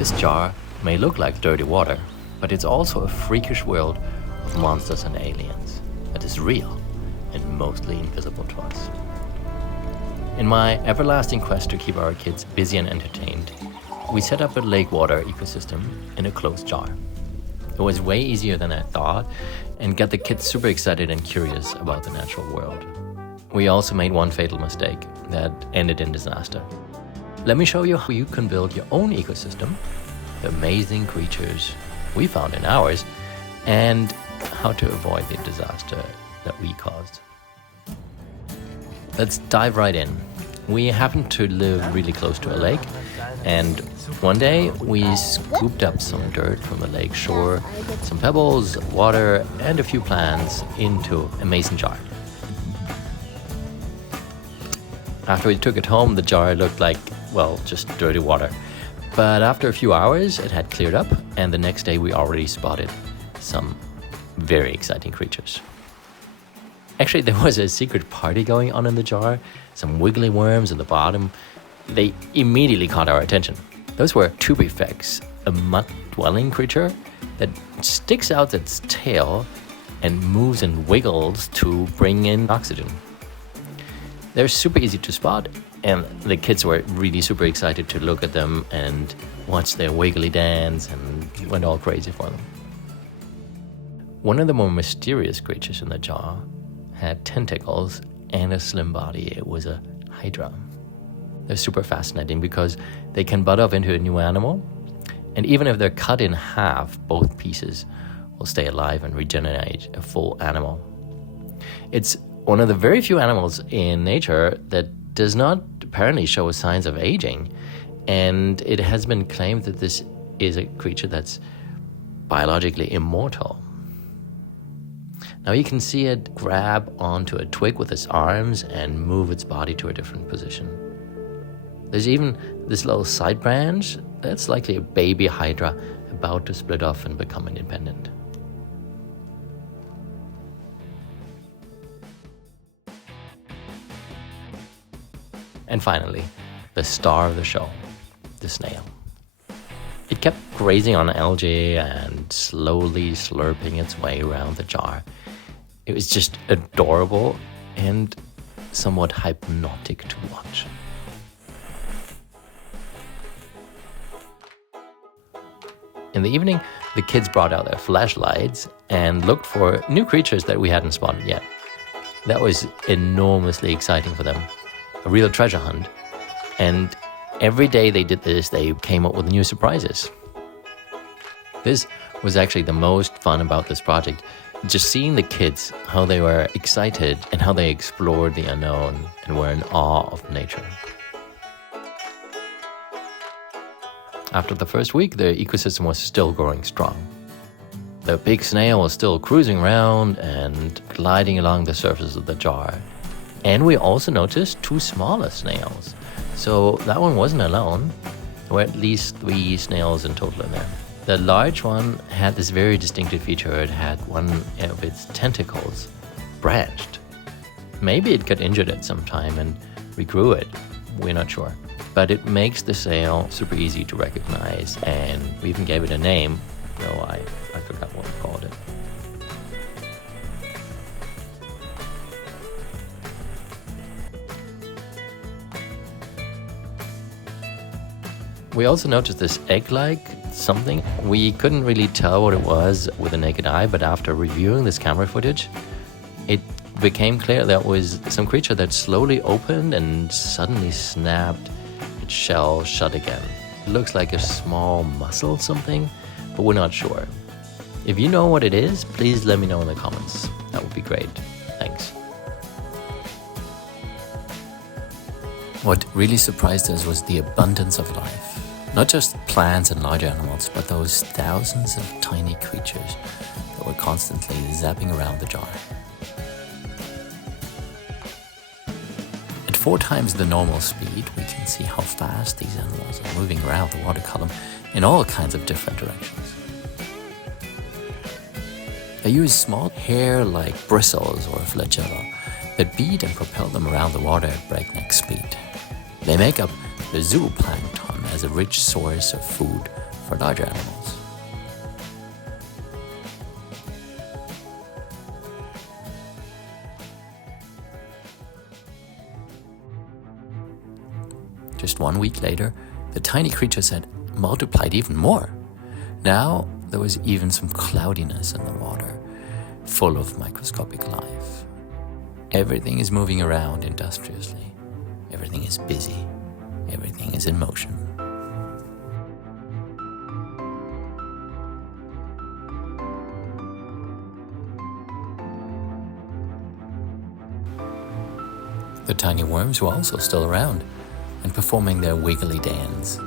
This jar may look like dirty water, but it's also a freakish world of monsters and aliens that is real and mostly invisible to us. In my everlasting quest to keep our kids busy and entertained, we set up a lake water ecosystem in a closed jar. It was way easier than I thought and got the kids super excited and curious about the natural world. We also made one fatal mistake that ended in disaster. Let me show you how you can build your own ecosystem, the amazing creatures we found in ours, and how to avoid the disaster that we caused. Let's dive right in. We happen to live really close to a lake, and one day we scooped up some dirt from the lake shore, some pebbles, water, and a few plants into a mason jar. After we took it home, the jar looked like, well, just dirty water. But after a few hours, it had cleared up, and the next day we already spotted some very exciting creatures. Actually, there was a secret party going on in the jar, some wiggly worms at the bottom. They immediately caught our attention. Those were Tubifex, a mud-dwelling creature that sticks out its tail and moves and wiggles to bring in oxygen. They're super easy to spot, and the kids were really super excited to look at them and watch their wiggly dance and went all crazy for them. One of the more mysterious creatures in the jar had tentacles and a slim body. It was a Hydra. They're super fascinating because they can bud off into a new animal, and even if they're cut in half, both pieces will stay alive and regenerate a full animal. It's one of the very few animals in nature that does not apparently show signs of aging, and it has been claimed that this is a creature that's biologically immortal. Now you can see it grab onto a twig with its arms and move its body to a different position. There's even this little side branch that's likely a baby Hydra about to split off and become independent. And finally, the star of the show, the snail. It kept grazing on algae and slowly slurping its way around the jar. It was just adorable and somewhat hypnotic to watch. In the evening, the kids brought out their flashlights and looked for new creatures that we hadn't spotted yet. That was enormously exciting for them. A real treasure hunt. And every day they did this, they came up with new surprises. This was actually the most fun about this project. Just seeing the kids, how they were excited and how they explored the unknown and were in awe of nature. After the first week, the ecosystem was still growing strong. The big snail was still cruising around and gliding along the surface of the jar. And we also noticed two smaller snails. So that one wasn't alone. There were at least 3 snails in total in there. The large one had this very distinctive feature. It had one of its tentacles branched. Maybe it got injured at some time and regrew it. We're not sure. But it makes the snail super easy to recognize, and we even gave it a name, though I forgot what we called it. We also noticed this egg-like something. We couldn't really tell what it was with the naked eye, but after reviewing this camera footage, it became clear that it was some creature that slowly opened and suddenly snapped its shell shut again. It looks like a small mussel something, but we're not sure. If you know what it is, please let me know in the comments. That would be great. Thanks. What really surprised us was the abundance of life. Not just plants and large animals, but those thousands of tiny creatures that were constantly zapping around the jar. At 4 times the normal speed, we can see how fast these animals are moving around the water column in all kinds of different directions. They use small hair-like bristles or flagella that beat and propel them around the water at breakneck speed. They make up the zooplankton as a rich source of food for larger animals. Just 1 week later, the tiny creatures had multiplied even more. Now there was even some cloudiness in the water, full of microscopic life. Everything is moving around industriously. Everything is busy. Everything is in motion. The tiny worms were also still around and performing their wiggly dance,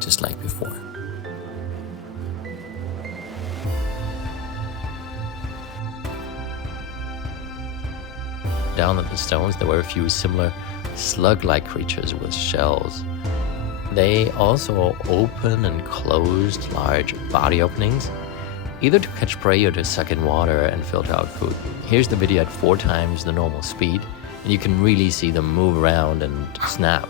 just like before. Down at the stones, there were a few similar slug-like creatures with shells. They also open and closed large body openings, either to catch prey or to suck in water and filter out food. Here's the video at 4 times the normal speed, and you can really see them move around and snap.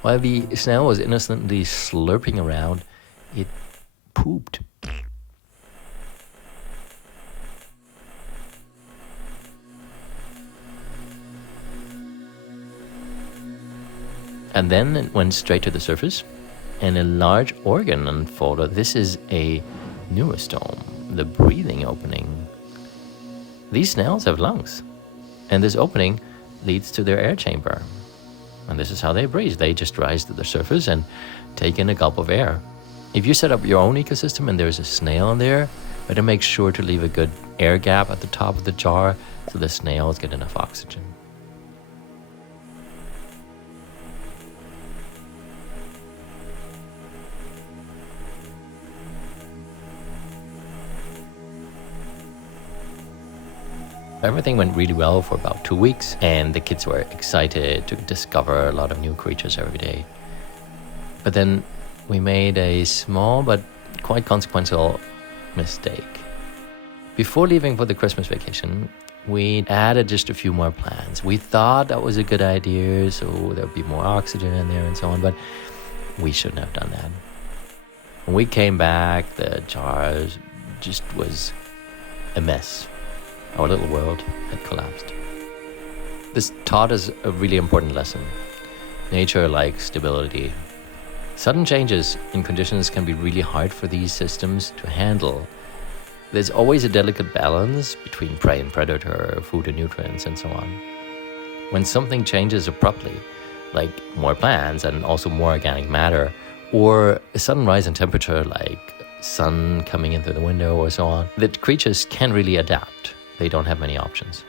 While the snail was innocently slurping around, it pooped. And then it went straight to the surface, and a large organ unfolded. This is a neurostome, the breathing opening. These snails have lungs, and this opening leads to their air chamber. And this is how they breathe. They just rise to the surface and take in a gulp of air. If you set up your own ecosystem and there's a snail in there, better make sure to leave a good air gap at the top of the jar so the snails get enough oxygen. Everything went really well for about 2 weeks, and the kids were excited to discover a lot of new creatures every day. But then we made a small but quite consequential mistake. Before leaving for the Christmas vacation, we added just a few more plants. We thought that was a good idea, so there'd be more oxygen in there and so on, but we shouldn't have done that. When we came back, the jar just was a mess. Our little world had collapsed. This taught us a really important lesson. Nature likes stability. Sudden changes in conditions can be really hard for these systems to handle. There's always a delicate balance between prey and predator, food and nutrients, and so on. When something changes abruptly, like more plants and also more organic matter, or a sudden rise in temperature like sun coming in through the window or so on, the creatures can really adapt. They don't have many options.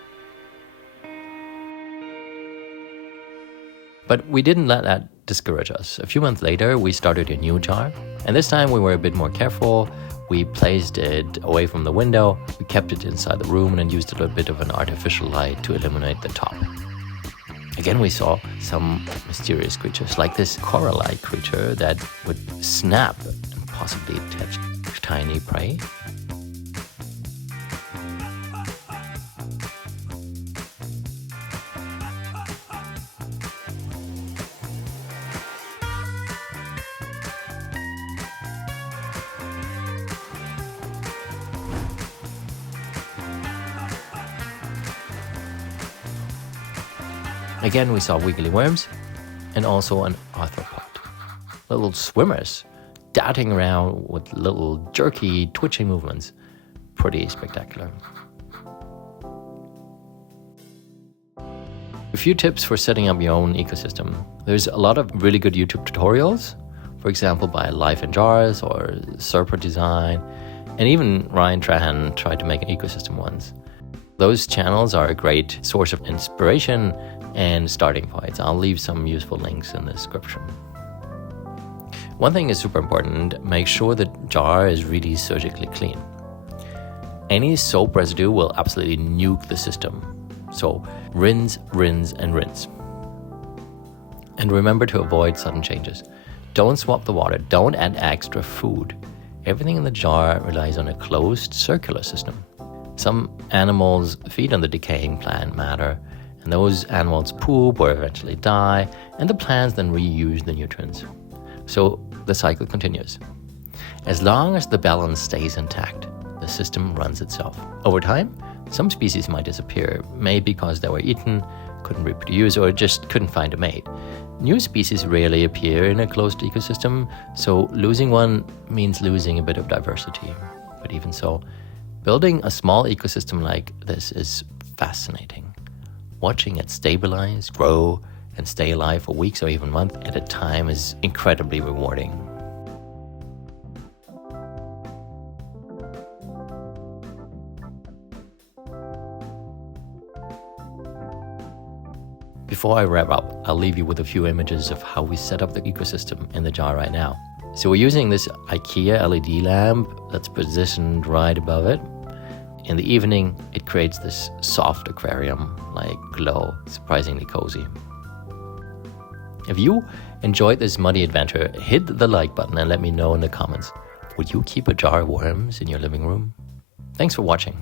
But we didn't let that discourage us. A few months later, we started a new jar, and this time we were a bit more careful. We placed it away from the window, we kept it inside the room, and used a little bit of an artificial light to illuminate the top. Again, we saw some mysterious creatures, like this coral-like creature that would snap and possibly catch tiny prey. Again, we saw wiggly worms and also an arthropod. Little swimmers darting around with little jerky, twitching movements. Pretty spectacular. A few tips for setting up your own ecosystem. There's a lot of really good YouTube tutorials, for example, by Life in Jars or Serpent Design, and even Ryan Trahan tried to make an ecosystem once. Those channels are a great source of inspiration and starting points. I'll leave some useful links in the description. One thing is super important, make sure the jar is really surgically clean. Any soap residue will absolutely nuke the system. So rinse, rinse, and rinse. And remember to avoid sudden changes. Don't swap the water, don't add extra food. everything in the jar relies on a closed circular system. Some animals feed on the decaying plant matter, and those animals poop or eventually die, and the plants then reuse the nutrients. So the cycle continues. As long as the balance stays intact, the system runs itself. Over time, some species might disappear, maybe because they were eaten, couldn't reproduce, or just couldn't find a mate. New species rarely appear in a closed ecosystem, so losing one means losing a bit of diversity. But even so, building a small ecosystem like this is fascinating. Watching it stabilize, grow, and stay alive for weeks or even months at a time is incredibly rewarding. Before I wrap up, I'll leave you with a few images of how we set up the ecosystem in the jar right now. So we're using this IKEA LED lamp that's positioned right above it. In the evening, it creates this soft aquarium-like glow, surprisingly cozy. If you enjoyed this muddy adventure, hit the like button and let me know in the comments. Would you keep a jar of worms in your living room? Thanks for watching.